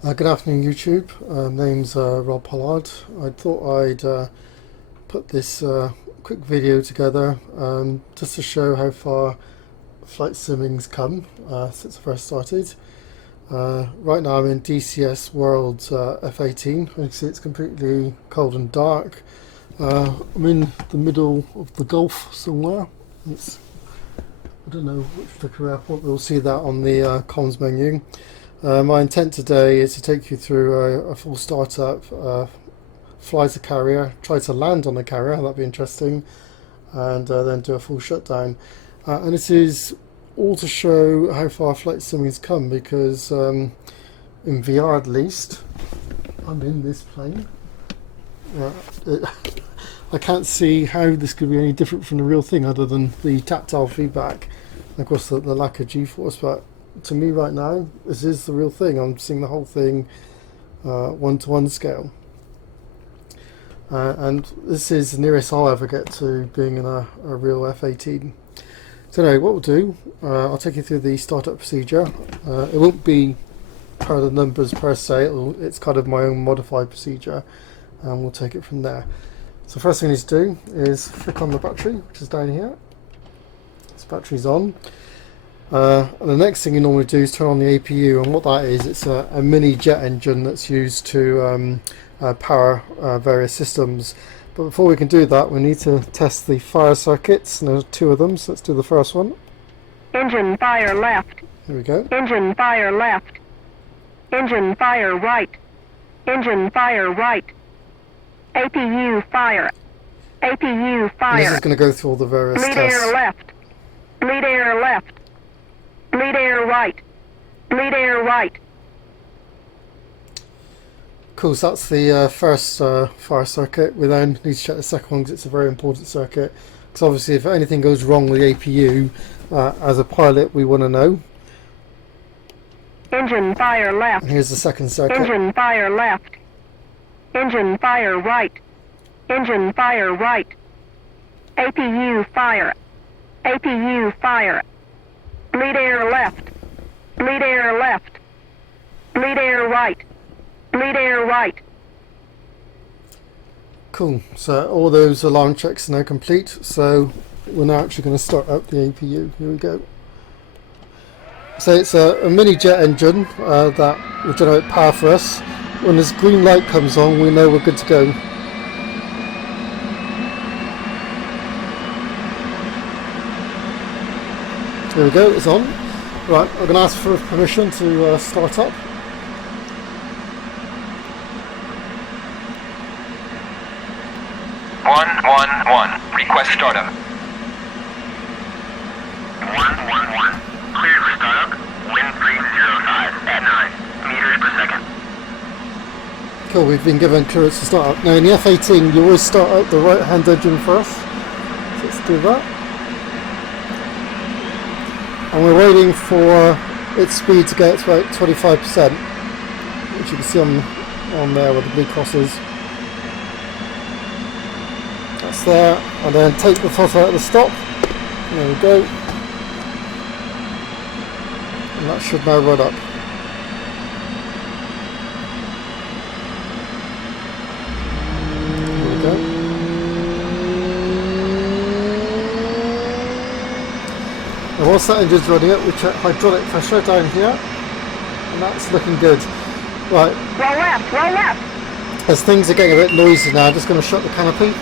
Good afternoon, YouTube. Name's Rob Pollard. I thought I'd put this quick video together just to show how far flight simming's come since I first started. Right now I'm in DCS World F18. You can see it's completely cold and dark. I'm in the middle of the Gulf somewhere. I don't know which particular airport, but we'll see that on the comms menu. My intent today is to take you through a full startup, fly a carrier, try to land on a carrier, that'd be interesting, and then do a full shutdown. And this is all to show how far flight simming's come, because in VR at least, I'm in this plane. I can't see how this could be any different from the real thing other than the tactile feedback and of course the lack of G-force, but to me right now this is the real thing. I'm seeing the whole thing one-to-one scale, and this is the nearest I'll ever get to being in a real F18. So anyway, what we'll do, I'll take you through the startup procedure. It won't be per the numbers per se, it's kind of my own modified procedure, and we'll take it from there. So first thing I need to do is flick on the battery, which is down here. This battery's on. And the next thing you normally do is turn on the APU, and what that is, it's a mini jet engine that's used to power various systems. But before we can do that, we need to test the fire circuits, and there's two of them, so let's do the first one. Engine fire left. Here we go. Engine fire left. Engine fire right. Engine fire right. APU fire. APU fire. And this is going to go through all the various Bleed tests. air left. Bleed air left. Bleed air right. Bleed air right. Cool, so that's the first fire circuit. We then need to check the second one because it's a very important circuit. Because obviously if anything goes wrong with the APU, as a pilot we want to know. Engine fire left. And here's the second circuit. Engine fire left. Engine fire right. Engine fire right. APU fire. APU fire. Bleed air left. Bleed air left. Bleed air right. Bleed air right. Cool, so all those alarm checks are now complete, so we're now actually going to start up the APU. Here we go. So it's a mini jet engine that will generate power for us. When this green light comes on, we know we're good to go. Here we go, it's on. Right, I'm going to ask for permission to start up. Request startup. 111. Cleared for startup. Wind 305 at 9 meters per second. Cool, we've been given clearance to start up. Now in the F18 you always start out the right hand engine first. So let's do that. And we're waiting for its speed to get to about 25%, which you can see on there where the blue cross is. That's there, and then take the throttle out of the stop. There we go. And that should now run up. There we go. And whilst that engine's running up, we check hydraulic pressure down here, and that's looking good. Right. Roll left. Roll left. As things are getting a bit noisy now, I'm just going to shut the canopy.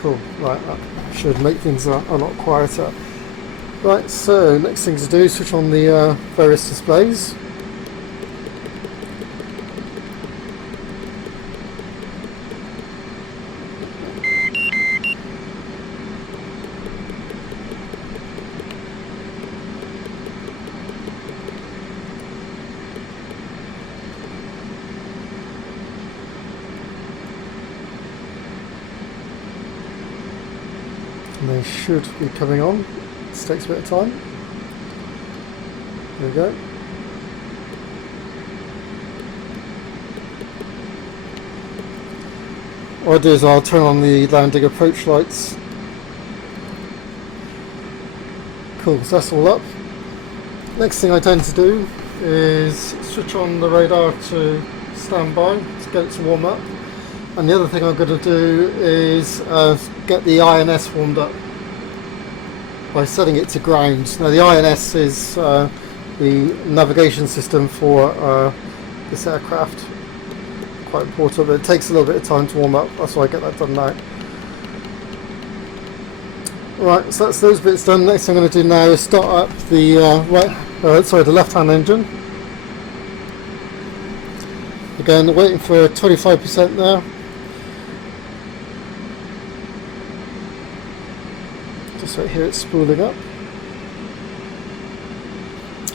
Cool, right, that should make things a lot quieter. Right, so next thing to do is switch on the various displays. And they should be coming on. This takes a bit of time. There we go. What I'll do is I'll turn on the landing approach lights Cool, so that's all up. Next thing I tend to do is switch on the radar to standby to get it to warm up. And the other thing I'm going to do is get the INS warmed up by setting it to ground. Now the INS is the navigation system for this aircraft. Quite important, but it takes a little bit of time to warm up. That's why I get that done now. Right, so that's those bits done. Next thing I'm going to do now is start up the the left-hand engine. Again, waiting for 25% there. Just right here, it's spooling up.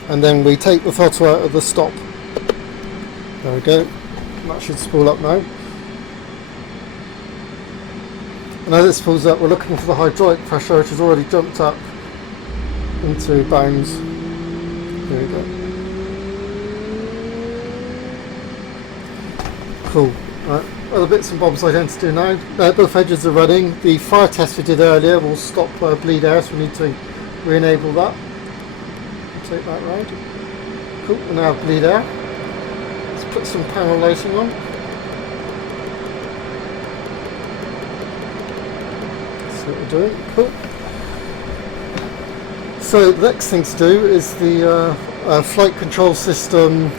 And then we take the throttle out of the stop. There we go. That should spool up now. And as it spools up, we're looking for the hydraulic pressure, which has already jumped up into bounds. There we go. Cool. Right. Other bits and bobs I tend to do now. Both edges are running. The fire test we did earlier will stop bleed air, so we need to re-enable that. Take that round. Cool. We now have bleed air. Let's put some panel lighting on. That's what we're doing. Cool. So the next thing to do is the flight control system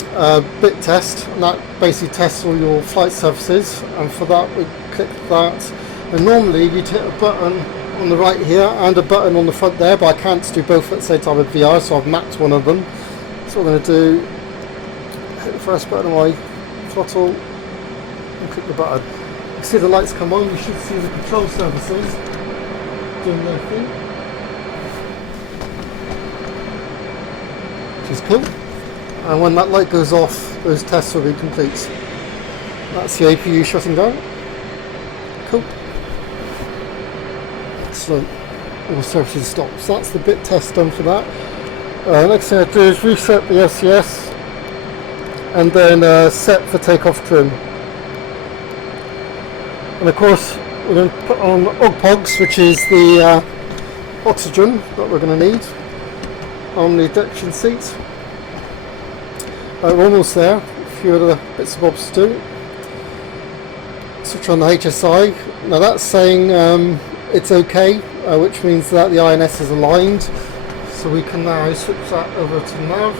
bit test, and that basically tests all your flight surfaces, and for that we click that, and normally you'd hit a button on the right here and a button on the front there, but I can't do both at the same time with VR, so I've mapped one of them. So what I'm going to do, hit the first button on my throttle and click the button. You can see the lights come on. You should see the control surfaces doing their thing, which is cool. And when that light goes off, those tests will be complete. That's the APU shutting down. Cool. Excellent. All surfaces stop. So that's the bit test done for that. Next thing I do is reset the SCS and then set for takeoff trim. And of course we're going to put on OGPOGs, which is the oxygen that we're going to need on the ejection seat. We're almost there. A few other bits and bobs to do. Switch on the HSI. Now that's saying it's okay, which means that the INS is aligned. So we can now switch that over to nav.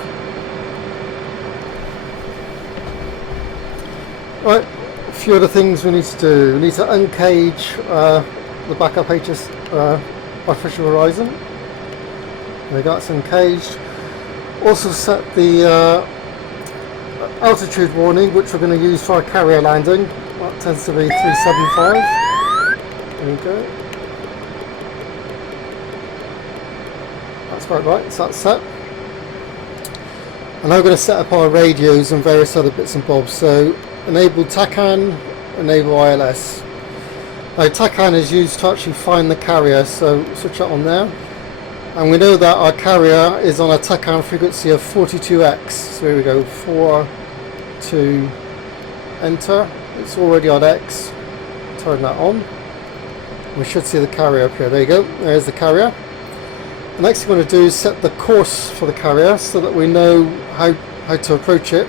Right, a few other things we need to do. We need to uncage the backup artificial horizon. There we go, it's uncaged. Also set the altitude warning, which we're going to use for our carrier landing. That tends to be 375. There we go. That's about right, so that's set. And now we're going to set up our radios and various other bits and bobs. So enable TACAN, enable ILS. Now TACAN is used to actually find the carrier, so switch that on there. And we know that our carrier is on a TACAN frequency of 42x. So here we go, 4, 2, enter. It's already on X. Turn that on. We should see the carrier up here. There you go, there's the carrier. The next thing we want to do is set the course for the carrier so that we know how to approach it.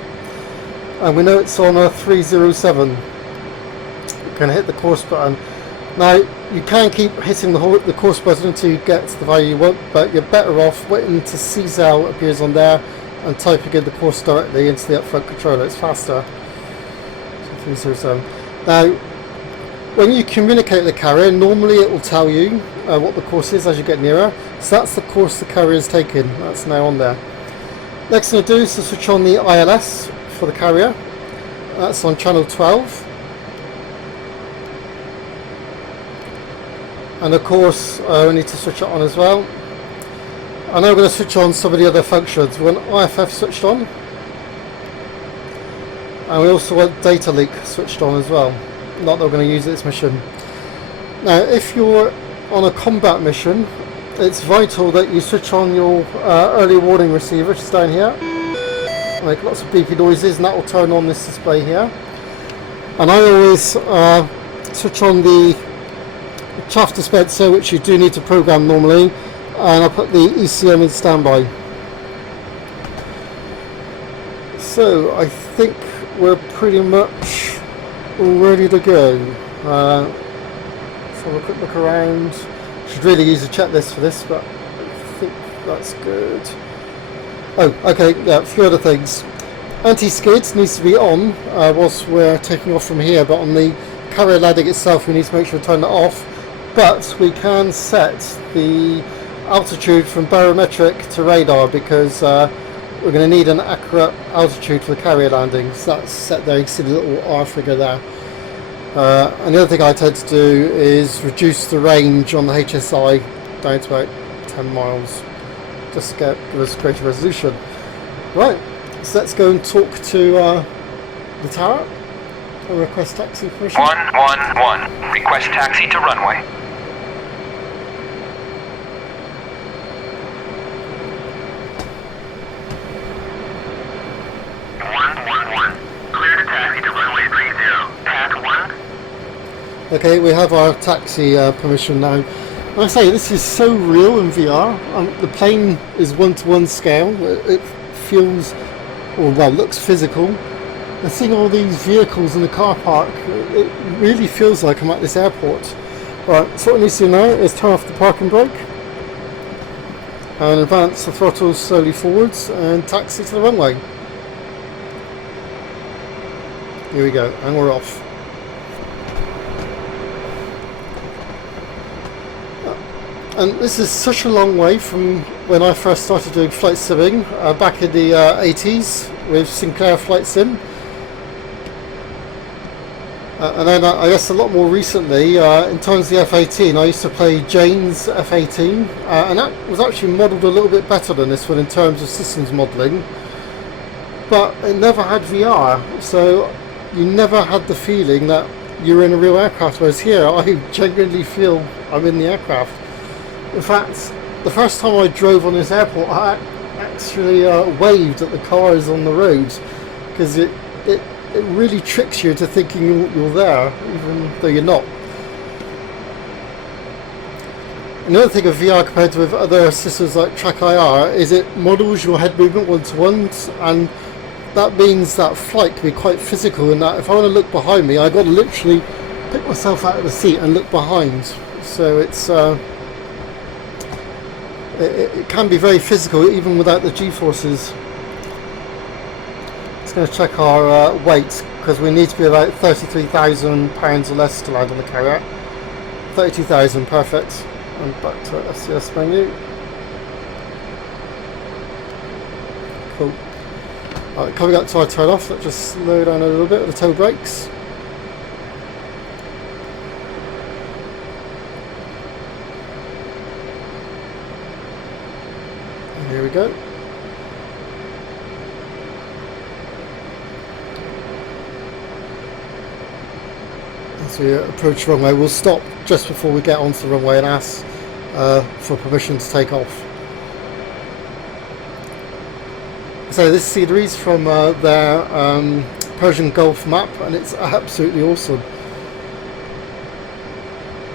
And we know it's on a 307. We're going to hit the course button. Now you can keep hitting the course button until you get to the value you want, but you're better off waiting until CZEL appears on there and typing in the course directly into the upfront controller. It's faster. So 307. Now when you communicate with the carrier, normally it will tell you what the course is as you get nearer. So that's the course the carrier is taking. That's now on there. Next thing to do is to switch on the ILS for the carrier. That's on channel 12. And of course I need to switch it on as well. And now we're going to switch on some of the other functions. We want IFF switched on. And we also want data leak switched on as well. Not that we're going to use this mission. Now if you're on a combat mission, it's vital that you switch on your early warning receiver, which is down here. Make lots of beepy noises, and that will turn on this display here. And I always switch on the chaff dispenser, which you do need to program normally, and I'll put the ECM in standby. So I think we're pretty much all ready to go. So have a quick look around. Should really use a checklist for this, but I think that's good. Oh, okay, yeah, a few other things. Anti-skid needs to be on whilst we're taking off from here, but on the Courier landing itself we need to make sure to turn that off. But we can set the altitude from barometric to radar because we're going to need an accurate altitude for the Courier landing. So that's set there, you can see the little R figure there. And the other thing I tend to do is reduce the range on the HSI down to about 10 miles, just to give us greater resolution. Right, so let's go and talk to the tower and request taxi permission. 111, request taxi to runway. 111, clear to taxi to runway 30, path 1. Okay, we have our taxi permission now. Like I say, this is so real in VR. The plane is 1-to-1 scale. It feels, or well, looks physical. And seeing all these vehicles in the car park, it really feels like I'm at this airport. Right, so what we need to do now is turn off the parking brake and advance the throttle slowly forwards and taxi to the runway. Here we go, and we're off. And this is such a long way from when I first started doing flight simming back in the 80s with Sinclair Flight Sim. And then I guess a lot more recently, in terms of the F18, I used to play Jane's F18, and that was actually modelled a little bit better than this one in terms of systems modelling. But it never had VR, so you never had the feeling that you were in a real aircraft, whereas here I genuinely feel I'm in the aircraft. In fact, the first time I drove on this airport, I actually waved at the cars on the road, because it really tricks you into thinking you're there, even though you're not. Another thing of VR compared with other systems like Track IR is it models your head movement 1-to-1, and that means that flight can be quite physical in that if I want to look behind me, I've got to literally pick myself out of the seat and look behind. So it's it can be very physical even without the G-forces. Just going to check our weight, because we need to be about 33,000 pounds or less to land on the Courier. 32,000, perfect. And back to our SCS menu. Cool. Alright, coming up to our turn off, let's just slow down a little bit with the toe brakes. And here we go. As we approach the runway, we'll stop just before we get onto the runway and ask for permission to take off. So this scenery is from their Persian Gulf map, and it's absolutely awesome.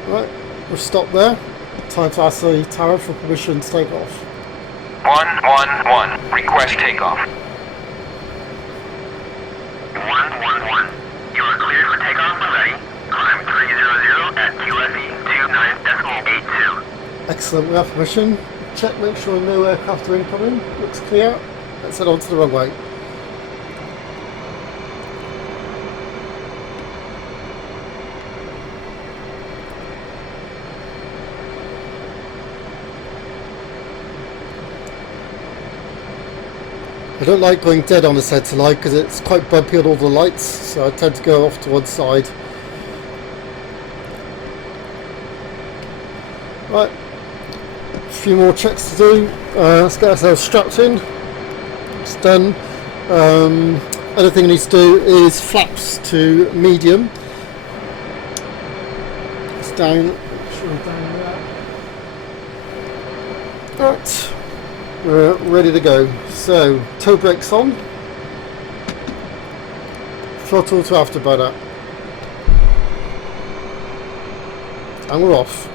Right, we'll stop there. Time to ask the tower for permission to take off. 111, request takeoff. 111, you are cleared for takeoff and ready. Climb 300 at QFE 29.82. Excellent, we have permission. Check, make sure no aircraft are incoming. Looks clear. Let's head on to the runway. I don't like going dead on the centre line because it's quite bumpy on all the lights, so I tend to go off to one side. Right, a few more checks to do. Let's get ourselves strapped in. It's done. Other thing I need to do is flaps to medium. It's down. Sure, down there. Right, we're ready to go. So, toe brakes on. Throttle to afterburner. And we're off.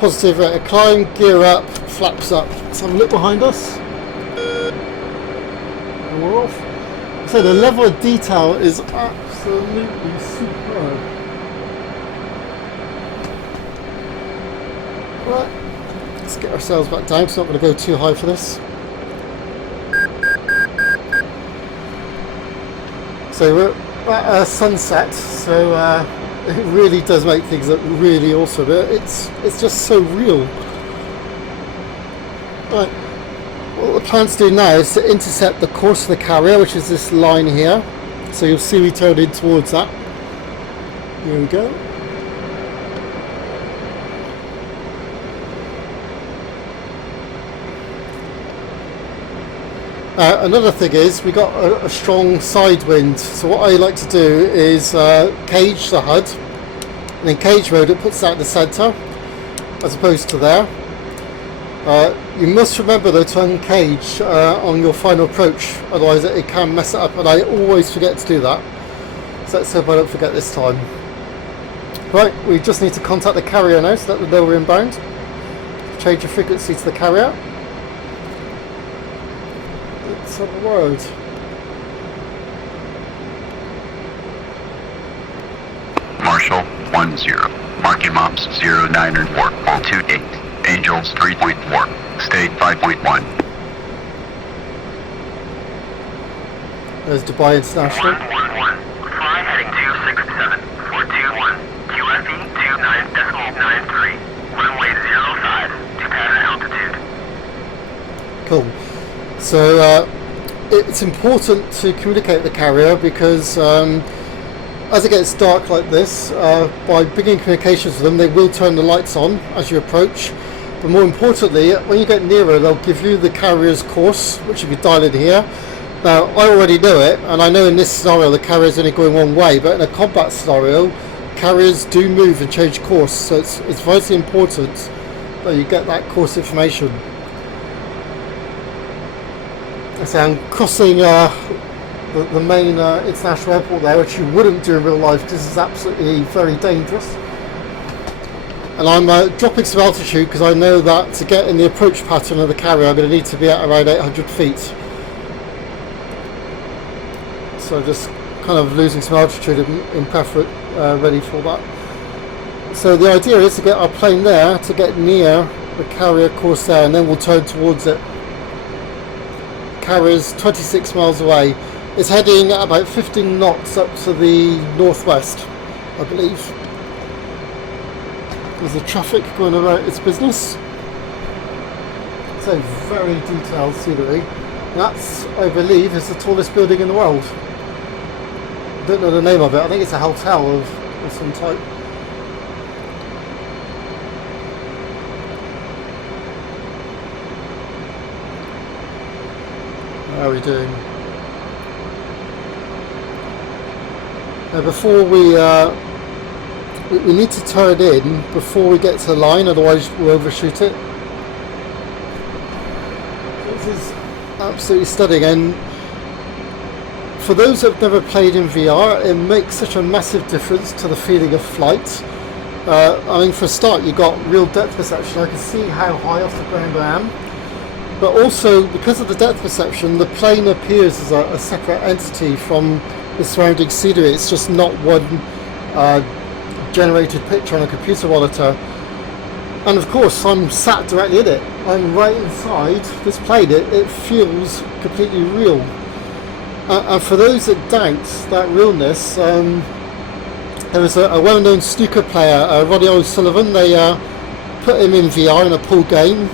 Positive rate of climb, gear up, flaps up. Let's have a look behind us. And we're off. So the level of detail is absolutely superb. Right, let's get ourselves back down, so I'm not going to go too high for this. So we're at sunset, so it really does make things look really awesome. It's just so real. Right, what the plan to do now is to intercept the course of the carrier, which is this line here. So you'll see me turn in towards that. Here we go. Another thing is we got a strong side wind, so what I like to do is cage the HUD, and in cage mode it puts that in the centre as opposed to there. You must remember though to uncage on your final approach, otherwise it can mess it up, and I always forget to do that, so let's hope I don't forget this time. Right, we just need to contact the carrier now so that we know we're inbound. Change your frequency to the carrier. Let's have a word. Marshall 10, marking moms 094.28, Angels 3.4, State 5.1. There's Dubai International. 111. Fly heading 267. 421. QFE 29.93. Runway 05 to pattern altitude. Cool. So it's important to communicate with the carrier because as it gets dark like this, by beginning communications with them, they will turn the lights on as you approach. But more importantly, when you get nearer, they'll give you the carrier's course, which you can dial in here. Now, I already know it, and I know in this scenario the carrier is only going one way, but in a combat scenario, carriers do move and change course, so it's vitally important that you get that course information. So I'm crossing the main international airport there, which you wouldn't do in real life because it's absolutely very dangerous. And I'm dropping some altitude because I know that to get in the approach pattern of the carrier I'm going to need to be at around 800 feet. So just kind of losing some altitude in preference, ready for that. So the idea is to get our plane there, to get near the carrier course there, and then we'll turn towards it. Carrier's 26 miles away. It's heading at about 15 knots up to the northwest, I believe. There's the traffic going about its business. So very detailed scenery. That's, I believe, is the tallest building in the world. I don't know the name of it. I think it's a hotel of some type. How are we doing? Now before we need to turn in before we get to the line, otherwise we'll overshoot it. This is absolutely stunning, and for those that have never played in VR, it makes such a massive difference to the feeling of flight. I mean, for a start, you've got real depth perception. I can see how high off the ground I am. But also, because of the depth perception, the plane appears as a separate entity from the surrounding scenery. It's just not one generated picture on a computer monitor. And of course, I'm sat directly in it. I'm right inside this plane. It feels completely real. And for those that doubt that realness, there was a well-known snooker player, Ronnie O'Sullivan. They put him in VR in a pool game.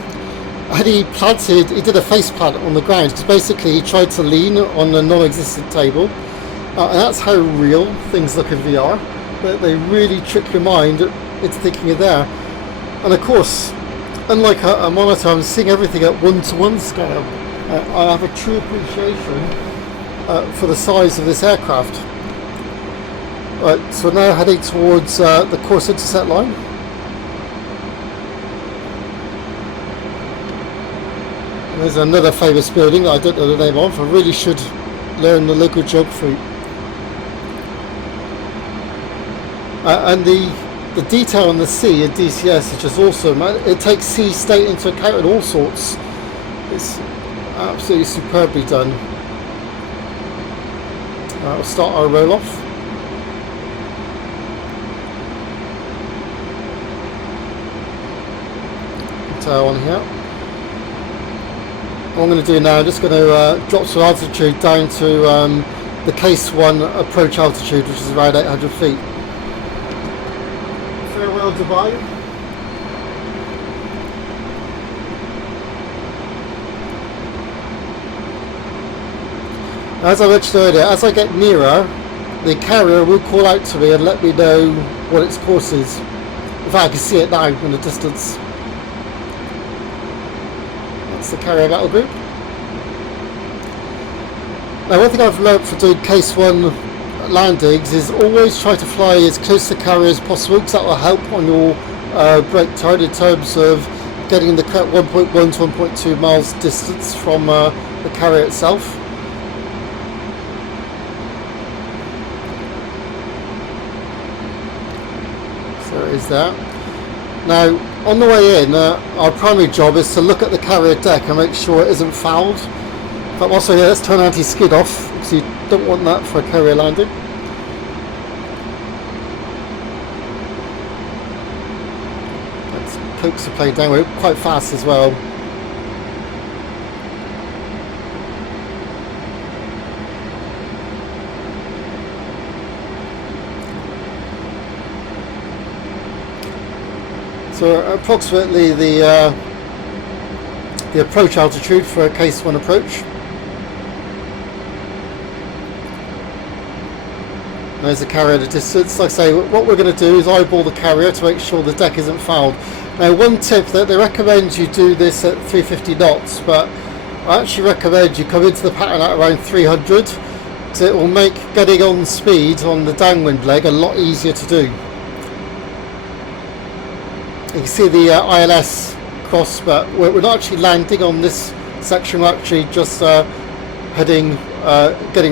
And he did a face plant on the ground because basically he tried to lean on a non-existent table, and that's how real things look in VR. They really trick your mind into thinking you're there. And of course, unlike a monitor, I'm seeing everything at 1:1 scale. I have a true appreciation for the size of this aircraft. Right, so we're now heading towards the course intercept line. There's another famous building that I don't know the name of. I really should learn the local geography. And the the detail on the sea in DCS is just awesome. It takes sea state into account and all sorts. It's absolutely superbly done. We'll start our roll off. On here. What I'm going to do now, I'm just going to drop some altitude down to the case 1 approach altitude, which is around 800 feet. Farewell Dubai. As I mentioned earlier, as I get nearer, the carrier will call out to me and let me know what its course is. In fact, I can see it now in the distance. That's the carrier battle group. Now, one thing I've learnt from doing case 1 landings is always try to fly as close to the carrier as possible, because that will help on your brake turn in terms of getting the correct 1.1 to 1.2 miles distance from the carrier itself. So it is there. Now, on the way in, our primary job is to look at the carrier deck and make sure it isn't fouled. But also, yeah, let's turn anti-skid off, because you don't want that for a carrier landing. Let's coax the plane down. We're quite fast as well. So approximately the approach altitude for a case 1 approach. There's the carrier at a distance. Like I say, what we're going to do is eyeball the carrier to make sure the deck isn't fouled. Now, one tip that they recommend you do this at 350 knots, but I actually recommend you come into the pattern at around 300, so it will make getting on speed on the downwind leg a lot easier to do. You can see the ILS cross, but we're not actually landing on this section. We're actually just getting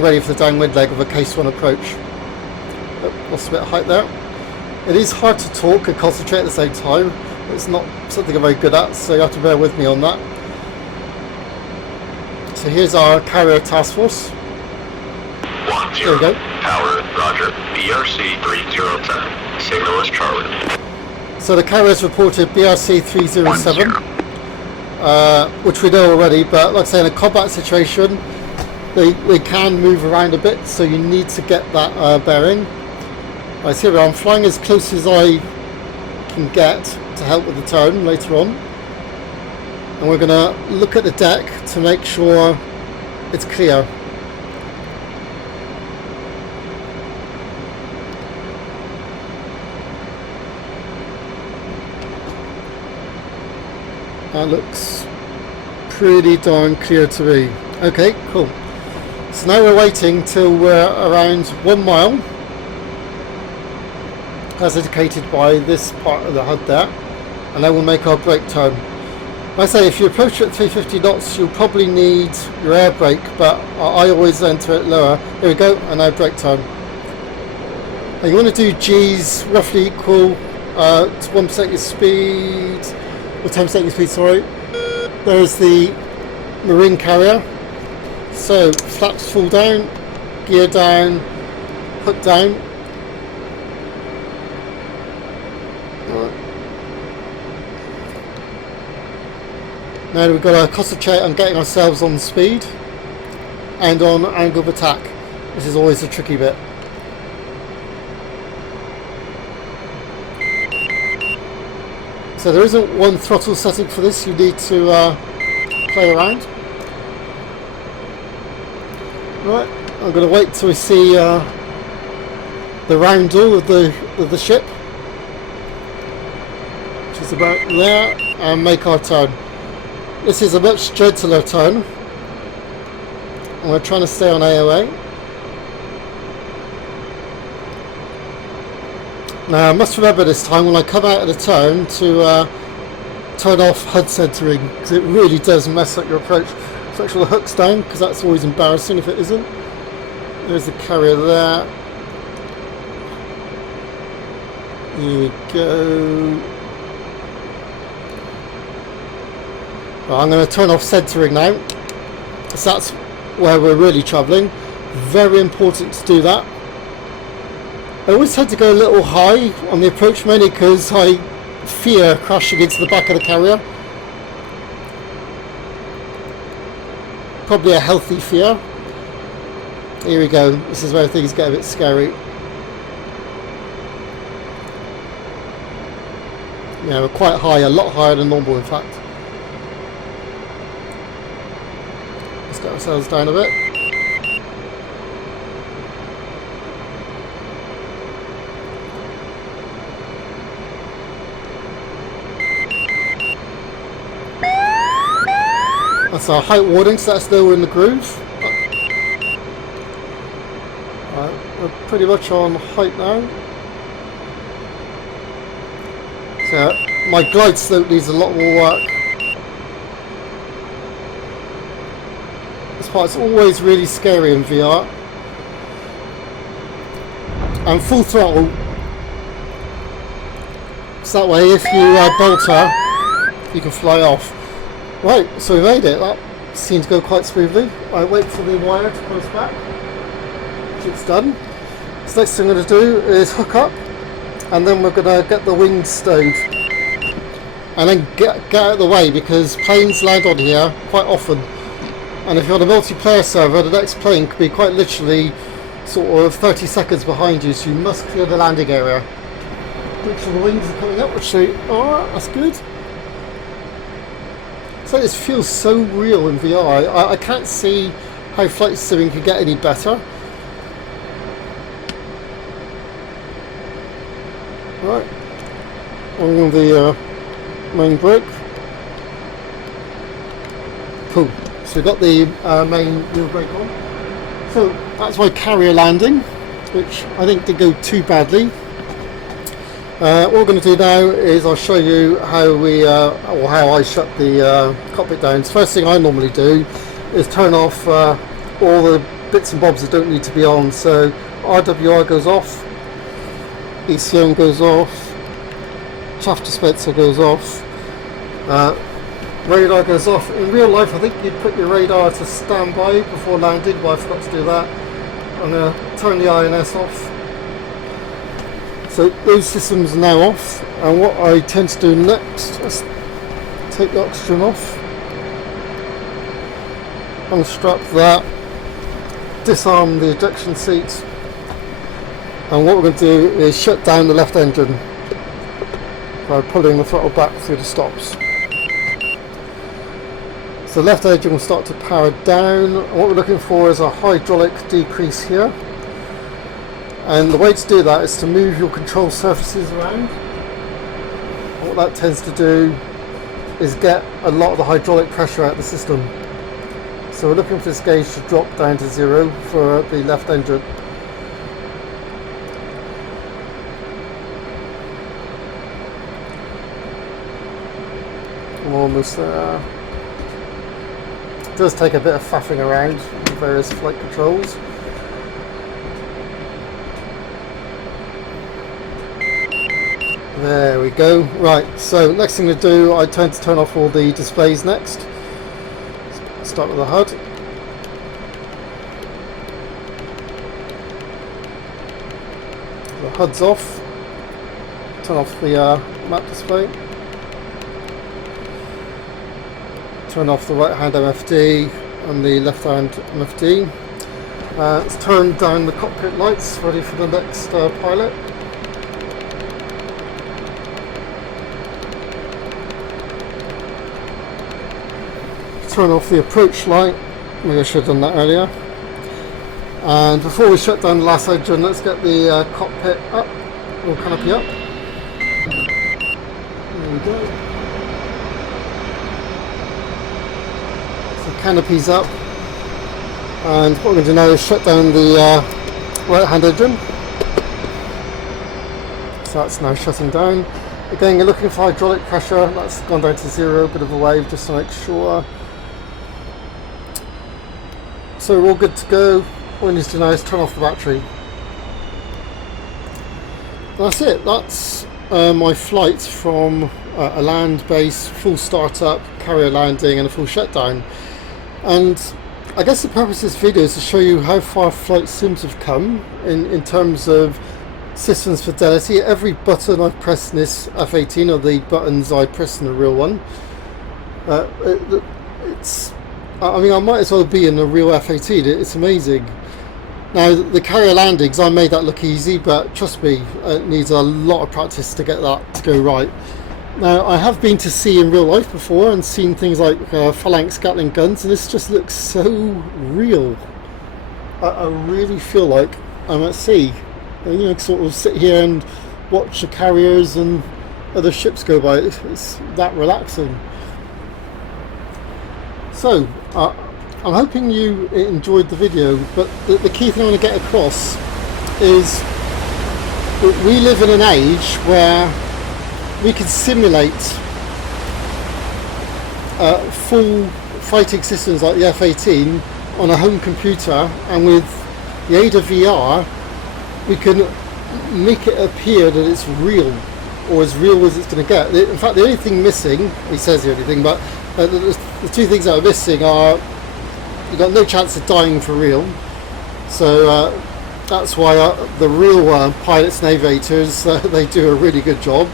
ready for the downwind leg of a case 1 approach. Lost a bit of height there. It is hard to talk and concentrate at the same time. It's not something I'm very good at, so you have to bear with me on that. So here's our carrier task force. 10, There we go. Tower, Roger. BRC 307. Signal is Charlie. So the carrier has reported BRC 307, which we know already, but like I say, in a combat situation, they can move around a bit, so you need to get that bearing. Right, so here I'm flying as close as I can get to help with the turn later on. And we're going to look at the deck to make sure it's clear. That looks pretty darn clear to me. Okay, cool. So now we're waiting till we're around 1 mile, as indicated by this part of the HUD there, and then we'll make our brake turn. Like I say, if you approach it at 350 knots, you'll probably need your air brake, but I always enter it lower. Here we go, and now brake turn. Now you want to do G's roughly equal to 1% your speed, or 10% your speed, sorry. There's the marine carrier. So flaps full down, gear down, hook down. Right. Now we've got to concentrate on getting ourselves on speed and on angle of attack, which is always a tricky bit. So there isn't one throttle setting for this, you need to play around. Right, I'm going to wait till we see the roundel of the ship, which is about there, and make our turn. This is a much gentler turn, and we're trying to stay on AOA. Now I must remember this time when I come out of the turn to turn off HUD centering, because it really does mess up your approach. So make sure the hook's down, because that's always embarrassing if it isn't. There's the carrier there. Here we go. Well, I'm going to turn off centering now, because that's where we're really travelling. Very important to do that. I always tend to go a little high on the approach, mainly because I fear crashing into the back of the carrier. Probably a healthy fear. Here we go. This is where things get a bit scary. Yeah, we're quite high, a lot higher than normal in fact. Let's get ourselves down a bit. That's our height warning, so that's still in the groove. We're pretty much on height now. So my glide slope needs a lot more work. This part's always really scary in VR. And full throttle. So that way if you bolter, you can fly off. Right, so we made it. That seemed to go quite smoothly. I wait for the wire to close back. It's done. So next thing I'm going to do is hook up, and then we're going to get the wings stowed, and then get out of the way, because planes land on here quite often, and if you're on a multiplayer server, the next plane could be quite literally sort of 30 seconds behind you, so you must clear the landing area. Make sure the wings are coming up, which show. Alright, that's good. So this feels so real in VR. I can't see how flight simming could get any better. Right, on the main brake. Cool. So we've got the main wheel brake on. So that's my carrier landing, which I think didn't go too badly. What we're going to do now is I'll show you how we, or how I shut the cockpit down. So first thing I normally do is turn off all the bits and bobs that don't need to be on. So RWR goes off, ECM goes off, chaff dispenser goes off, radar goes off. In real life I think you'd put your radar to standby before landing, but I forgot to do that. I'm going to turn the INS off. So those systems are now off, and what I tend to do next is take the oxygen off, unstrap that, disarm the ejection seat, and what we're going to do is shut down the left engine by pulling the throttle back through the stops. So the left engine will start to power down, and what we're looking for is a hydraulic decrease here. And the way to do that is to move your control surfaces around. What that tends to do is get a lot of the hydraulic pressure out of the system. So we're looking for this gauge to drop down to 0 for the left engine. Almost there. It does take a bit of faffing around with various flight controls. There we go. Right, so next thing to do, I tend to turn off all the displays next. Start with the HUD. The HUD's off. Turn off the map display. Turn off the right hand MFD and the left hand MFD. Let's turn down the cockpit lights, ready for the next pilot. Turn off the approach light. Maybe I should have done that earlier. And before we shut down the last engine, let's get the cockpit up, or canopy up. There we go. So canopy's up. And what we're going to do now is shut down the right hand engine. So that's now shutting down. Again, you're looking for hydraulic pressure. That's gone down to 0, a bit of a wave just to make sure. So we're all good to go. All we need to do now is turn off the battery. that's it. That's my flight from a land base, full startup, carrier landing and a full shutdown. And I guess the purpose of this video is to show you how far flight sims have come in terms of systems fidelity. Every button I've pressed in this F18 are the buttons I press in the real one. I mean, I might as well be in a real F18. It's amazing. Now, the carrier landings, I made that look easy, but trust me, it needs a lot of practice to get that to go right. Now, I have been to sea in real life before and seen things like phalanx Gatling guns, and this just looks so real. I really feel like I'm at sea. And, you know, sort of sit here and watch the carriers and other ships go by. It's that relaxing. So, I'm hoping you enjoyed the video, but the key thing I want to get across is that we live in an age where we can simulate full fighting systems like the F18 on a home computer, and with the aid of VR we can make it appear that it's real, or as real as it's going to get. In fact, the only thing missing, he says the only thing, but the two things that are missing are you've got no chance of dying for real, so that's why the real pilots and aviators, they do a really good job,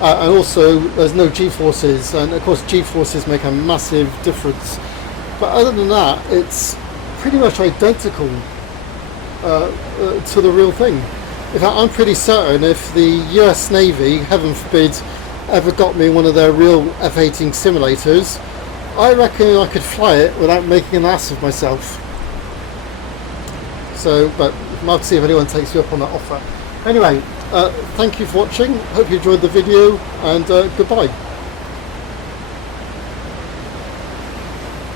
and also there's no G-forces, and of course G-forces make a massive difference, but other than that it's pretty much identical to the real thing. In fact, I'm pretty certain if the US Navy, heaven forbid, ever got me one of their real F-18 simulators, I reckon I could fly it without making an ass of myself. So, but I'll see if anyone takes you up on that offer. Anyway, thank you for watching. Hope you enjoyed the video, and goodbye.